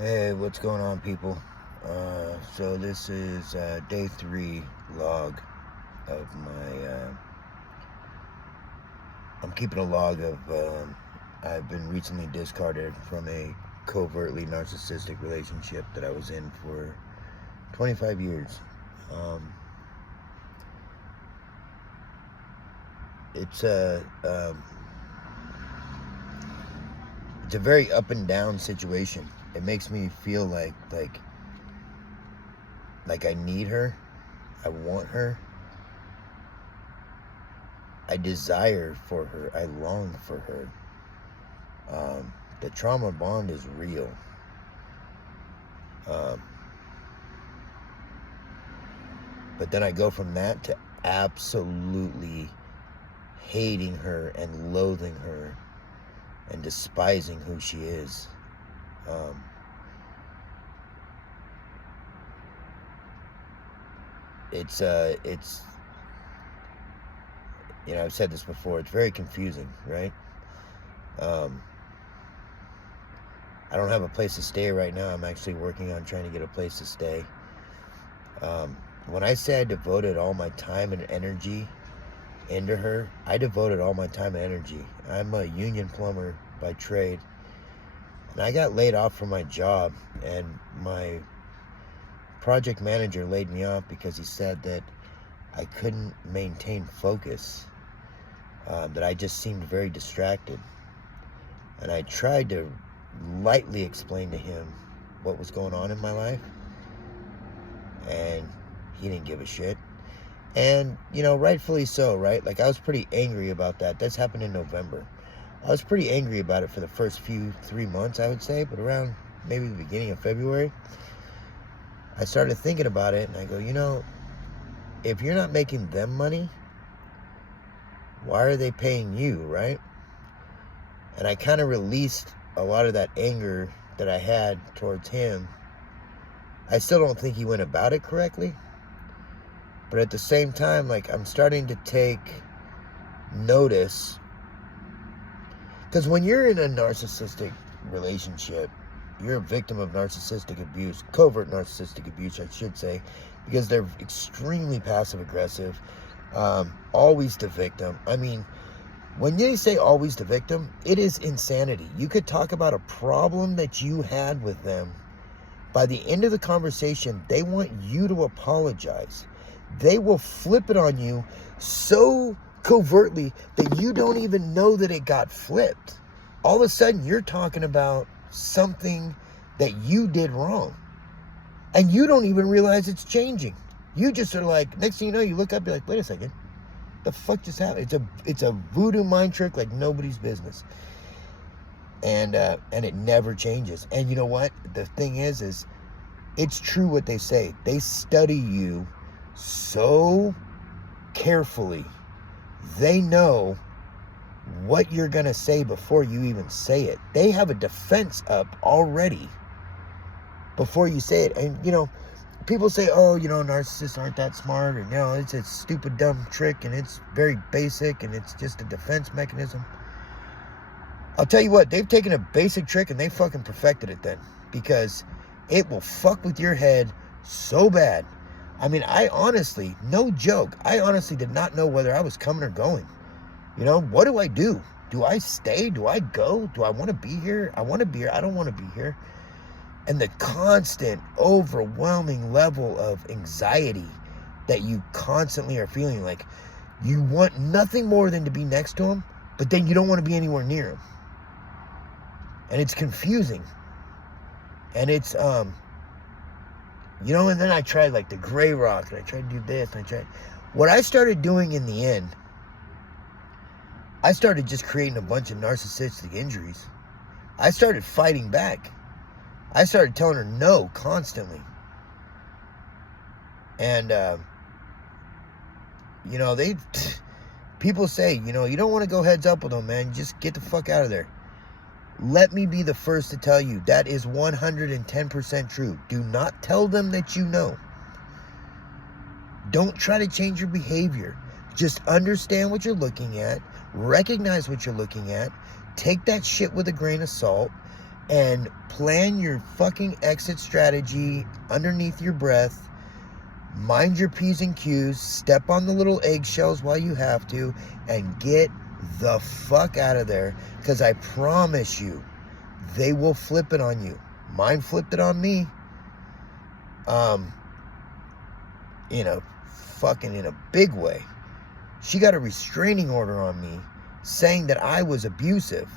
Hey, what's going on, people? So this is day 3 log of my. I'm keeping a log of. I've been recently discarded from a covertly narcissistic relationship that I was in for 25 years. It's a it's a very up and down situation. It makes me feel like I need her. I want her. I desire for her. I long for her. The trauma bond is real. But then I go from that to absolutely hating her and loathing her and despising who she is. It's I've said this before, it's very confusing, right? I don't have a place to stay right now. I'm actually working on trying to get a place to stay. When I say I devoted all my time and energy into her, I devoted all my time and energy. I'm a union plumber by trade, and I got laid off from my job, and my project manager laid me off because he said that I couldn't maintain focus, that I just seemed very distracted. And I tried to lightly explain to him what was going on in my life, and he didn't give a shit. And, rightfully so, right? Like, I was pretty angry about that. That's happened in November. I was pretty angry about it for the first 3 months, I would say, but around maybe the beginning of February, I started thinking about it, and I go, if you're not making them money, why are they paying you, right? And I kind of released a lot of that anger that I had towards him. I still don't think he went about it correctly. But at the same time, I'm starting to take notice. Because when you're in a narcissistic relationship, you're a victim of narcissistic abuse, covert narcissistic abuse, I should say, because they're extremely passive-aggressive, always the victim. I mean, when they say always the victim, it is insanity. You could talk about a problem that you had with them. By the end of the conversation, they want you to apologize. They will flip it on you so covertly that you don't even know that it got flipped. All of a sudden, you're talking about something that you did wrong, and you don't even realize it's changing. You just are like, next thing you know, you look up, you're like, wait a second, the fuck just happened? It's a voodoo mind trick like nobody's business, and it never changes. And you know what? The thing is it's true what they say. They study you so carefully. They know what you're gonna say before you even say it. They have a defense up already before you say it. And people say, oh, narcissists aren't that smart, or it's a stupid dumb trick, and it's very basic, and it's just a defense mechanism. I'll tell you what, they've taken a basic trick and they fucking perfected it then, because it will fuck with your head so bad. I mean, I honestly, no joke, I honestly did not know whether I was coming or going. What do I do? Do I stay? Do I go? Do I want to be here? I want to be here. I don't want to be here. And the constant, overwhelming level of anxiety that you constantly are feeling, like you want nothing more than to be next to him, but then you don't want to be anywhere near him. And it's confusing. And it's, and then I tried the gray rock, and I tried to do this, and what I started doing in the end, I started just creating a bunch of narcissistic injuries. I started fighting back. I started telling her no constantly. And, people say, you don't want to go heads up with them, man. Just get the fuck out of there. Let me be the first to tell you that is 110% true. Do not tell them that you know. Don't try to change your behavior. Just understand what you're looking at. Recognize what you're looking at. Take that shit with a grain of salt. And plan your fucking exit strategy underneath your breath. Mind your P's and Q's. Step on the little eggshells while you have to. And get the fuck out of there. Because I promise you, they will flip it on you. Mine flipped it on me. Fucking in a big way. She got a restraining order on me saying that I was abusive.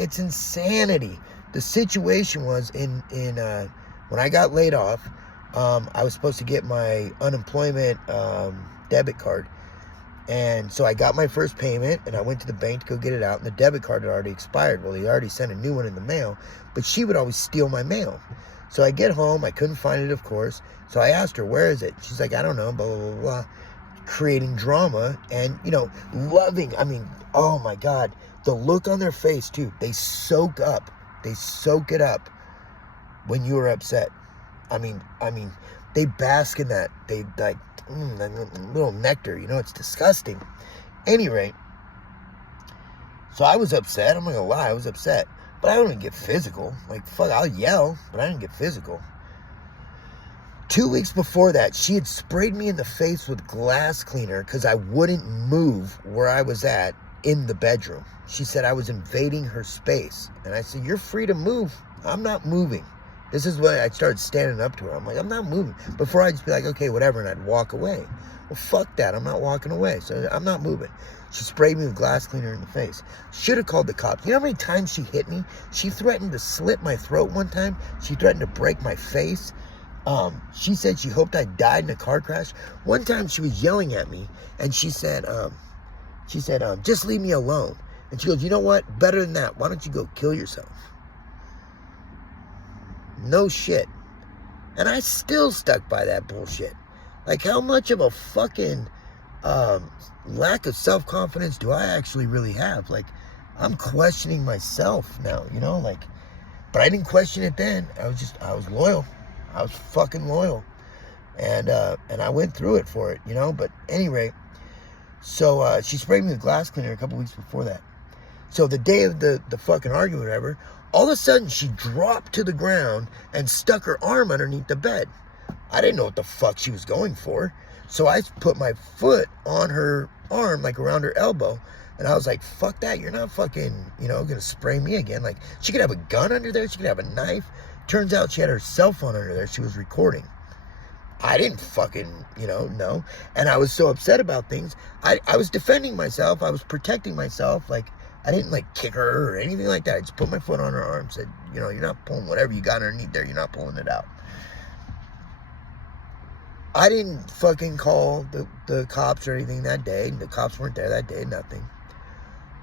It's insanity. The situation was when I got laid off, I was supposed to get my unemployment debit card. And so I got my first payment, and I went to the bank to go get it out, and the debit card had already expired. Well, they already sent a new one in the mail, but she would always steal my mail. So I get home, I couldn't find it, of course. So I asked her, where is it? She's like, I don't know, blah, blah, blah, blah. Creating drama and, loving. I mean, oh my God. The look on their face, too. They soak it up when you are upset. I mean, they bask in that. They like, that little nectar, it's disgusting. Any rate, so I was upset. I'm not gonna lie, I was upset. But I don't get physical. Like, fuck, I'll yell, but I didn't get physical. 2 weeks before that, she had sprayed me in the face with glass cleaner because I wouldn't move where I was at in the bedroom. She said I was invading her space. And I said, you're free to move. I'm not moving. This is when I started standing up to her. I'm like, I'm not moving. Before I'd just be like, okay, whatever, and I'd walk away. Well, fuck that. I'm not walking away. So I'm not moving. She sprayed me with glass cleaner in the face. Should have called the cops. You know how many times she hit me? She threatened to slit my throat one time. She threatened to break my face. She said she hoped I died in a car crash. One time she was yelling at me, and she said, just leave me alone. And she goes, you know what? Better than that. Why don't you go kill yourself? No shit. And I still stuck by that bullshit. Like, how much of a fucking lack of self-confidence do I actually really have? Like, I'm questioning myself now, but I didn't question it then. I was loyal. I was fucking loyal. And I went through it for it, but anyway, so she sprayed me with glass cleaner a couple weeks before that. So the day of the fucking argument or whatever, all of a sudden she dropped to the ground and stuck her arm underneath the bed. I didn't know what the fuck she was going for. So I put my foot on her arm, like around her elbow. And I was like, fuck that. You're not fucking, going to spray me again. Like, she could have a gun under there. She could have a knife. Turns out she had her cell phone under there. She was recording. I didn't fucking, know. And I was so upset about things. I was defending myself. I was protecting myself. Like, I didn't, kick her or anything like that. I just put my foot on her arm, said, you're not pulling whatever you got underneath there. You're not pulling it out. I didn't fucking call the cops or anything that day. The cops weren't there that day, nothing.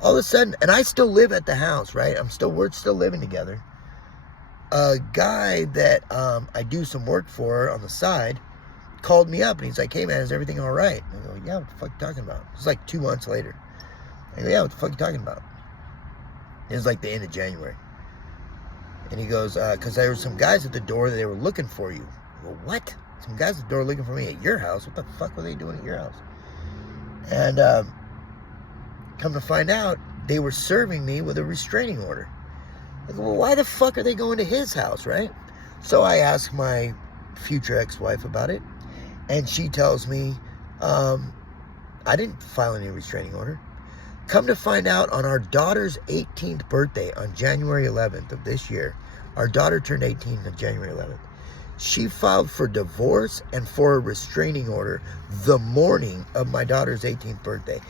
All of a sudden, and I still live at the house, right? we're still living together. A guy that I do some work for on the side called me up and he's like, hey man, is everything all right? And I go, yeah, what the fuck are you talking about? It's like 2 months later. I go, yeah, what the fuck are you talking about? It was like the end of January. And he goes, because there were some guys at the door that they were looking for you. I go, what? Some guys at the door looking for me at your house? What the fuck were they doing at your house? And come to find out, they were serving me with a restraining order. I go, well, why the fuck are they going to his house, right? So I asked my future ex-wife about it, and she tells me, I didn't file any restraining order. Come to find out, on our daughter's 18th birthday, on January 11th of this year, our daughter turned 18 on January 11th, she filed for divorce and for a restraining order the morning of my daughter's 18th birthday.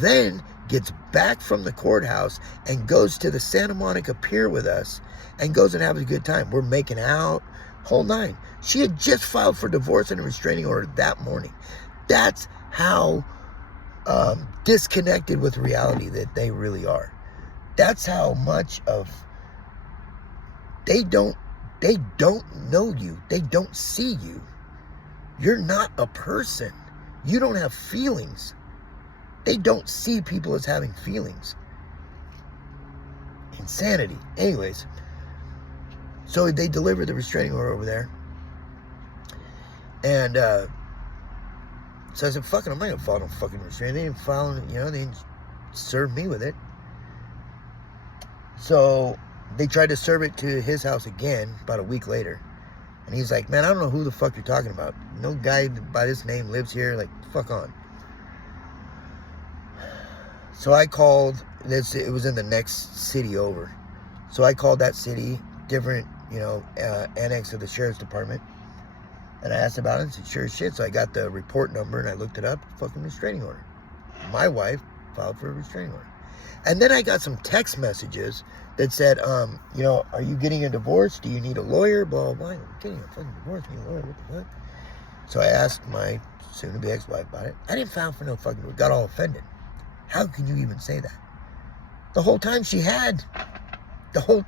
Then gets back from the courthouse and goes to the Santa Monica Pier with us and goes and has a good time. We're making out, whole nine. She had just filed for divorce and a restraining order that morning. That's how disconnected with reality that they really are. That's how much of they don't know you. They don't see you. You're not a person. You don't have feelings. They don't see people as having feelings. Insanity. Anyways, so they delivered the restraining order over there. And so I said, fucking, I'm not going to file no fucking restraining. They didn't file, they didn't serve me with it. So They tried to serve it to his house again about a week later. And he's like, man, I don't know who the fuck you're talking about. No guy by this name lives here. Like, fuck on. So I called, it was in the next city over. So I called that city, different, annex of the sheriff's department. And I asked about it and said, sure as shit. So I got the report number and I looked it up, fucking restraining order. My wife filed for a restraining order. And then I got some text messages that said, are you getting a divorce? Do you need a lawyer? Blah, blah, blah. I'm getting a fucking divorce, need a lawyer, what the fuck? So I asked my soon-to-be ex-wife about it. I didn't file for no fucking divorce. Got all offended. How could you even say that? The whole time she had,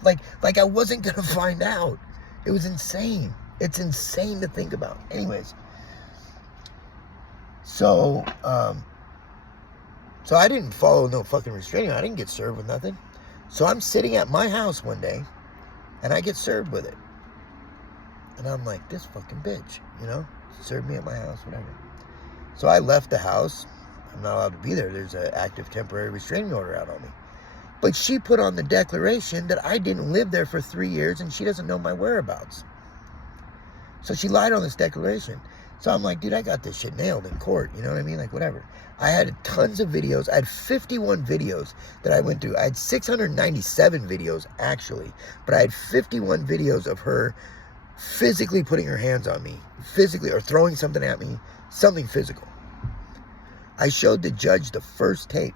like I wasn't going to find out. It was insane. It's insane to think about. Anyways. So I didn't follow no fucking restraining order. I didn't get served with nothing. So I'm sitting at my house one day, and I get served with it. And I'm like, this fucking bitch, served me at my house, whatever. So I left the house. I'm not allowed to be there. There's an active temporary restraining order out on me. But she put on the declaration that I didn't live there for 3 years, and she doesn't know my whereabouts. So she lied on this declaration. So I'm like, dude, I got this shit nailed in court. You know what I mean? Like, whatever. I had tons of videos. I had 51 videos that I went through. I had 697 videos, actually. But I had 51 videos of her physically putting her hands on me. Physically, or throwing something at me. Something physical. I showed the judge the first tape.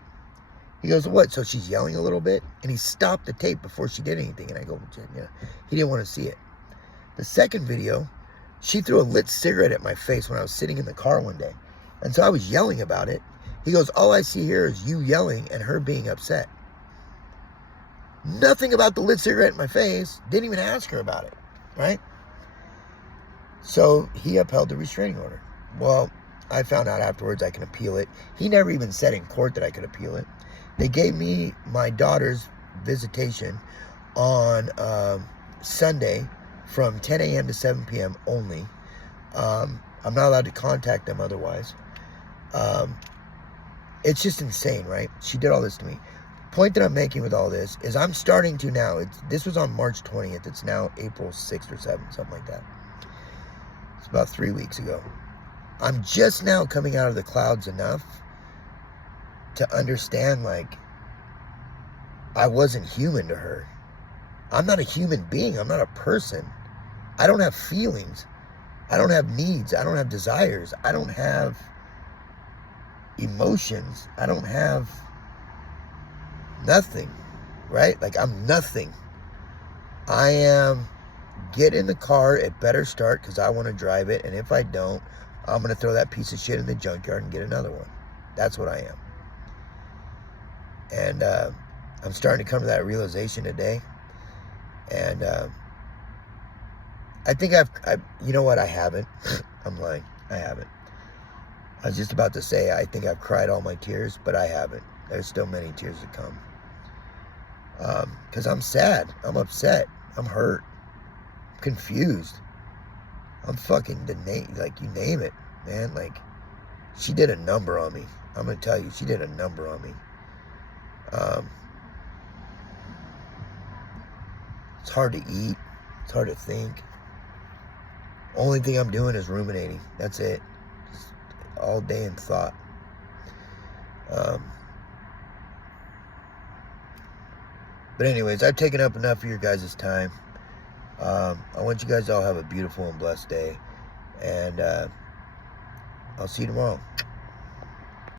He goes, what? So she's yelling a little bit? And he stopped the tape before she did anything. And I go, yeah. He didn't want to see it. The second video, she threw a lit cigarette at my face when I was sitting in the car one day. And so I was yelling about it. He goes, all I see here is you yelling and her being upset. Nothing about the lit cigarette in my face. Didn't even ask her about it. Right? So he upheld the restraining order. Well, I found out afterwards I can appeal it. He never even said in court that I could appeal it. They gave me my daughter's visitation on Sunday from 10 a.m. to 7 p.m. only. I'm not allowed to contact them otherwise. It's just insane, right? She did all this to me. Point that I'm making with all this is I'm starting to now. This was on March 20th. It's now April 6th or 7th, something like that. It's about 3 weeks ago. I'm just now coming out of the clouds enough to understand, like, I wasn't human to her. I'm not a human being. I'm not a person. I don't have feelings. I don't have needs. I don't have desires. I don't have emotions. I don't have nothing, right? Like, I'm nothing. I am, get in the car, it better start because I want to drive it. And if I don't, I'm going to throw that piece of shit in the junkyard and get another one. That's what I am. And I'm starting to come to that realization today. And I think you know what? I haven't. I'm lying. I haven't. I was just about to say, I think I've cried all my tears, but I haven't. There's still many tears to come. Because I'm sad. I'm upset. I'm hurt. I'm confused. I'm fucking, like, you name it, man. Like, she did a number on me. I'm going to tell you, she did a number on me. It's hard to eat. It's hard to think. Only thing I'm doing is ruminating. That's it. Just all day in thought. But anyways, I've taken up enough of your guys' time. I want you guys to all have a beautiful and blessed day. And I'll see you tomorrow.